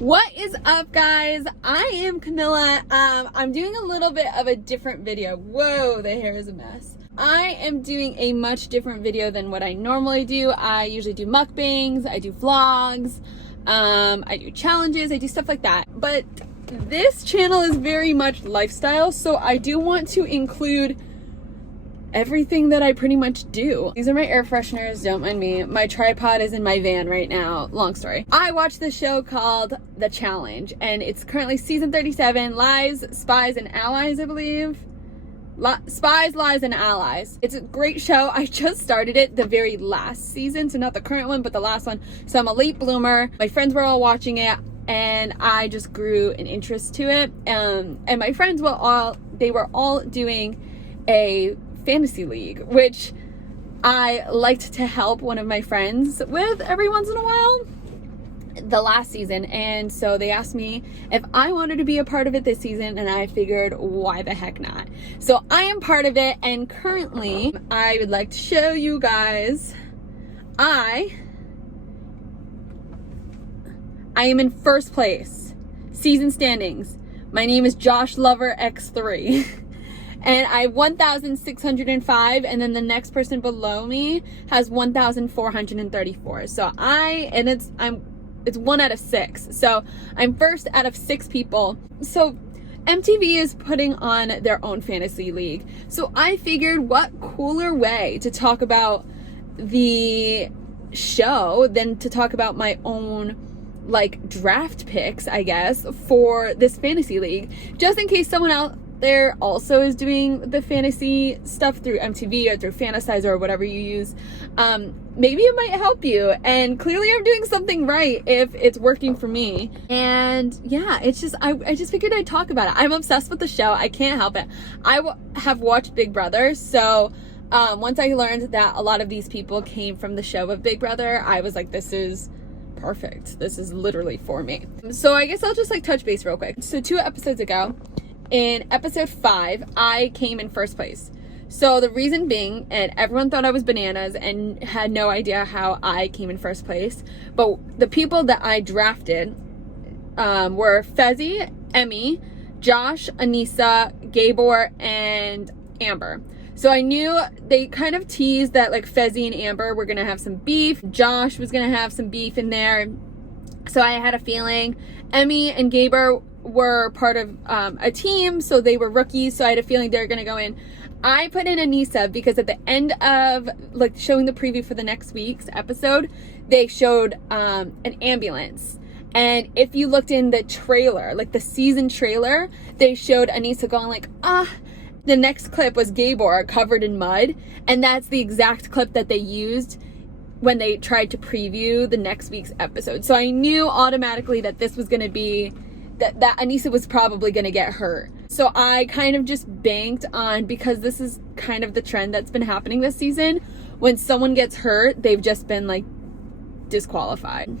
What is up, guys? I am Camilla. I'm doing a little bit of a different video. Whoa, the hair is a mess. I am doing a much different video than what I normally do. I usually do mukbangs, I do vlogs, I do challenges, I do stuff like that. But this channel is very much lifestyle, so I do want to include everything that I pretty much do. These are my air fresheners, don't mind me. My tripod is in my van right now, long story. I watched this show called The Challenge, and it's currently season 37, Lies, Spies, and Allies, I believe. Spies, Lies, and Allies. It's a great show. I just started it the very last season, so not the current one, but the last one. So I'm a late bloomer. My friends were all watching it, and I just grew an interest to it. And my friends were all doing a fantasy league, which I liked to help one of my friends with every once in a while the last season, and so they asked me if I wanted to be a part of it this season, and I figured why the heck not. So I am part of it, and currently I would like to show you guys I am in first place season standings. My name is Josh Lover X3 and I have 1,605, and then the next person below me has 1,434. So it's 1 out of 6. So I'm first out of 6 people. So MTV is putting on their own fantasy league. So I figured what cooler way to talk about the show than to talk about my own like draft picks, I guess, for this fantasy league, just in case someone out there also is doing the fantasy stuff through MTV or through Fantasizer or whatever you use. Maybe it might help you, and clearly I'm doing something right if it's working for me. And yeah, it's just I just figured I'd talk about it. I'm obsessed with the show. I can't help it. I have watched Big Brother, so once I learned that a lot of these people came from the show of Big Brother, I was like, this is perfect. This is literally for me. So I guess I'll just like touch base real quick. So 2 episodes ago, in episode 5, I came in first place. So the reason being, and everyone thought I was bananas and had no idea how I came in first place, but the people that I drafted were Fezzi, Emmy, Josh, Anissa, Gabor, and Amber. So I knew they kind of teased that like Fezzi and Amber were gonna have some beef. Josh was gonna have some beef in there. So I had a feeling. Emmy and Gabor were part of a team, so they were rookies, so I had a feeling they were gonna go in. I put in Anissa because at the end of like showing the preview for the next week's episode, they showed an ambulance, and if you looked in the trailer, like the season trailer, they showed Anissa going like the next clip was Gabor covered in mud, and that's the exact clip that they used when they tried to preview the next week's episode. So I knew automatically that this was gonna be that Anissa was probably gonna get hurt. So I kind of just banked on, because this is kind of the trend that's been happening this season, when someone gets hurt, they've just been like disqualified.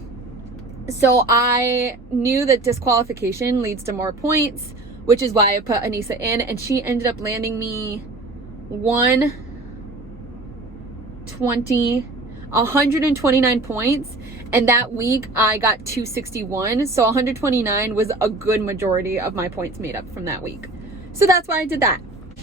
So I knew that disqualification leads to more points, which is why I put Anissa in, and she ended up landing me 129 points, and that week I got 261, so 129 was a good majority of my points made up from that week. So that's why I did that.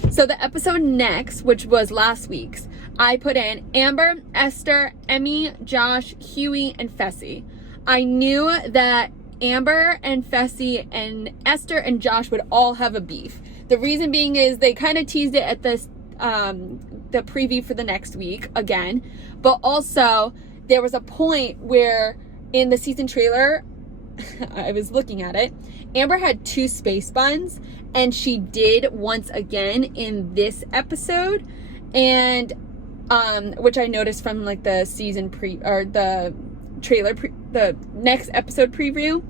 So the episode next, which was last week's, I put in Amber, Esther, Emmy, Josh, Huey, and Fessy. I knew that Amber and Fessy and Esther and Josh would all have a beef. The reason being is they kind of teased it at this the preview for the next week again, but also there was a point where in the season trailer, I was looking at it, Amber had 2 space buns, and she did once again in this episode, and which I noticed from like the season the next episode preview.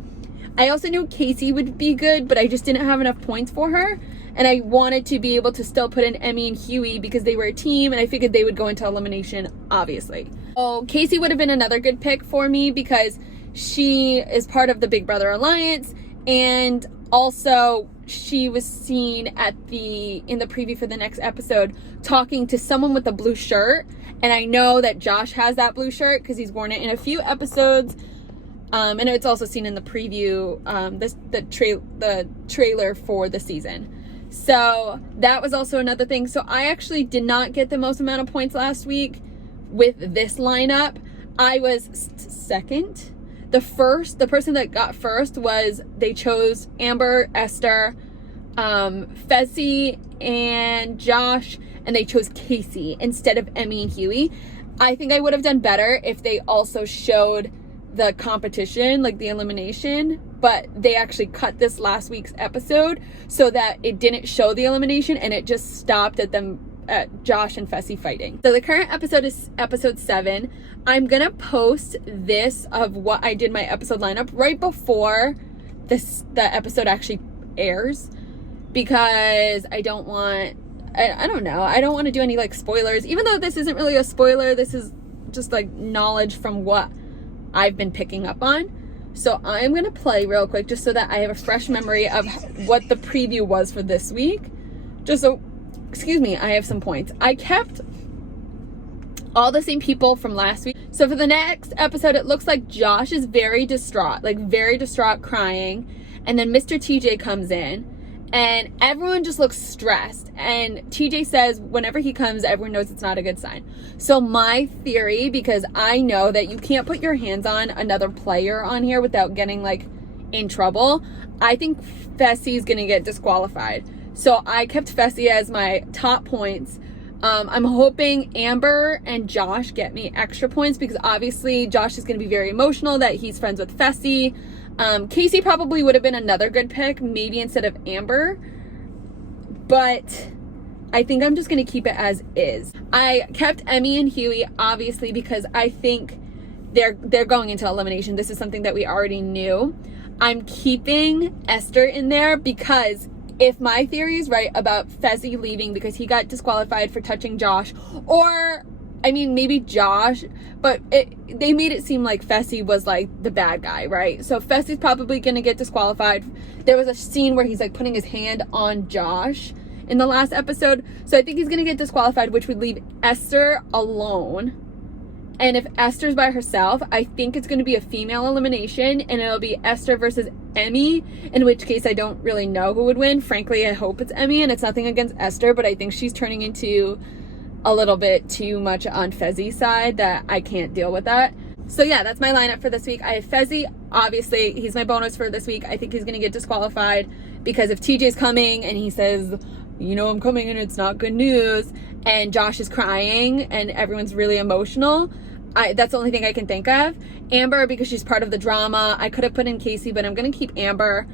I also knew Casey would be good, but I just didn't have enough points for her. And I wanted to be able to still put in Emmy and Huey because they were a team, and I figured they would go into elimination, obviously. Oh, Casey would have been another good pick for me because she is part of the Big Brother Alliance, and also she was seen in the preview for the next episode talking to someone with a blue shirt, and I know that Josh has that blue shirt because he's worn it in a few episodes And it's also seen in the preview, the trailer for the season. So that was also another thing. So I actually did not get the most amount of points last week with this lineup. I was second. The person that got first was, they chose Amber, Esther, Fessy, and Josh, and they chose Casey instead of Emmy and Huey. I think I would have done better if they also showed the competition, like the elimination, but they actually cut this last week's episode so that it didn't show the elimination and it just stopped at them, at Josh and Fessy fighting. So the current episode is episode 7. I'm gonna post this of what I did my episode lineup right before the episode actually airs, because I don't want, I don't know, I don't want to do any like spoilers, even though this isn't really a spoiler. This is just like knowledge from what I've been picking up on. So I'm gonna play real quick just so that I have a fresh memory of what the preview was for this week. Just so, excuse me, I have some points. I kept all the same people from last week. So for the next episode, it looks like Josh is very distraught, crying. And then Mr. TJ comes in and everyone just looks stressed. And TJ says whenever he comes, everyone knows it's not a good sign. So my theory, because I know that you can't put your hands on another player on here without getting like in trouble, I think Fessy's gonna get disqualified. So I kept Fessy as my top points. I'm hoping Amber and Josh get me extra points because obviously Josh is going to be very emotional that he's friends with Fessy. Casey probably would have been another good pick, maybe instead of Amber. But I think I'm just going to keep it as is. I kept Emmy and Huey, obviously, because I think they're going into elimination. This is something that we already knew. I'm keeping Esther in there because if my theory is right about Fessy leaving because he got disqualified for touching Josh, or, I mean, maybe Josh, but they made it seem like Fessy was like the bad guy, right? So Fessy's probably gonna get disqualified. There was a scene where he's like putting his hand on Josh in the last episode. So I think he's gonna get disqualified, which would leave Esther alone. And if Esther's by herself, I think it's going to be a female elimination and it'll be Esther versus Emmy, in which case I don't really know who would win. Frankly, I hope it's Emmy, and it's nothing against Esther, but I think she's turning into a little bit too much on Fezzy's side that I can't deal with that. So yeah, that's my lineup for this week. I have Fezzy, obviously, he's my bonus for this week. I think he's going to get disqualified because if TJ's coming and he says, you know, I'm coming and it's not good news, and Josh is crying and everyone's really emotional, that's the only thing I can think of. Amber, because she's part of the drama. I could have put in Casey, but I'm going to keep Amber.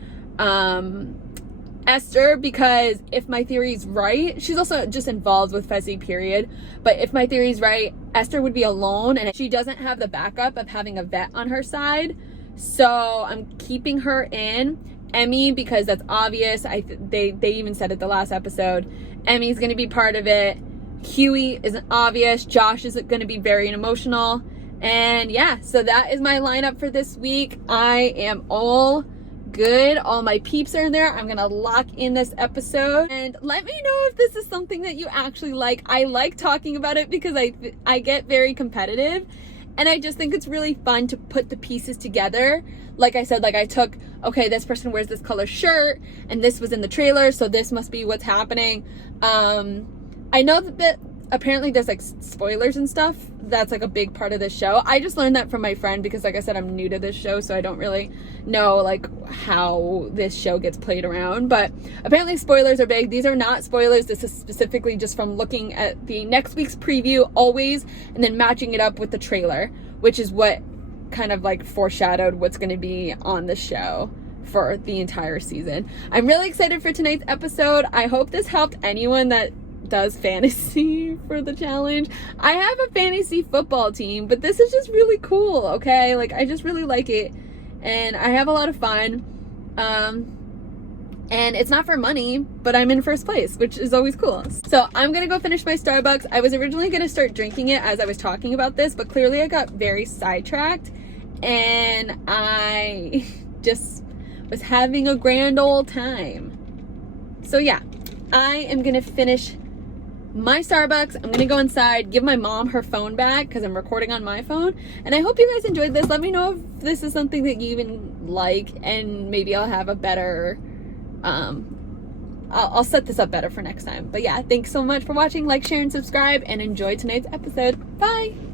Esther, because if my theory's right, she's also just involved with Fessy, period. But if my theory's right, Esther would be alone and she doesn't have the backup of having a vet on her side. So I'm keeping her in. Emmy, because that's obvious. They even said it the last episode. Emmy's going to be part of it. Huey isn't obvious. Josh is going to be very emotional. And yeah, so that is my lineup for this week. I am all good. All my peeps are in there. I'm going to lock in this episode. And let me know if this is something that you actually like. I like talking about it because I get very competitive. And I just think it's really fun to put the pieces together. Like I said, like I took, okay, this person wears this color shirt and this was in the trailer, so this must be what's happening. I know that apparently there's like spoilers and stuff. That's like a big part of this show. I just learned that from my friend because like I said, I'm new to this show, so I don't really know like how this show gets played around. But apparently spoilers are big. These are not spoilers. This is specifically just from looking at the next week's preview always and then matching it up with the trailer, which is what kind of like foreshadowed what's going to be on the show for the entire season. I'm really excited for tonight's episode. I hope this helped anyone that does fantasy for the challenge. I have a fantasy football team, but this is just really cool, okay? Like, I just really like it, and I have a lot of fun. And it's not for money, but I'm in first place, which is always cool. So I'm gonna go finish my Starbucks. I was originally gonna start drinking it as I was talking about this, but clearly I got very sidetracked, and I just was having a grand old time. So yeah, I am gonna finish my Starbucks. I'm gonna go inside, give my mom her phone back because I'm recording on my phone. And I hope you guys enjoyed this. Let me know if this is something that you even like, and maybe I'll have a better, I'll set this up better for next time. But yeah, thanks so much for watching. Like, share, and subscribe, and enjoy tonight's episode. Bye!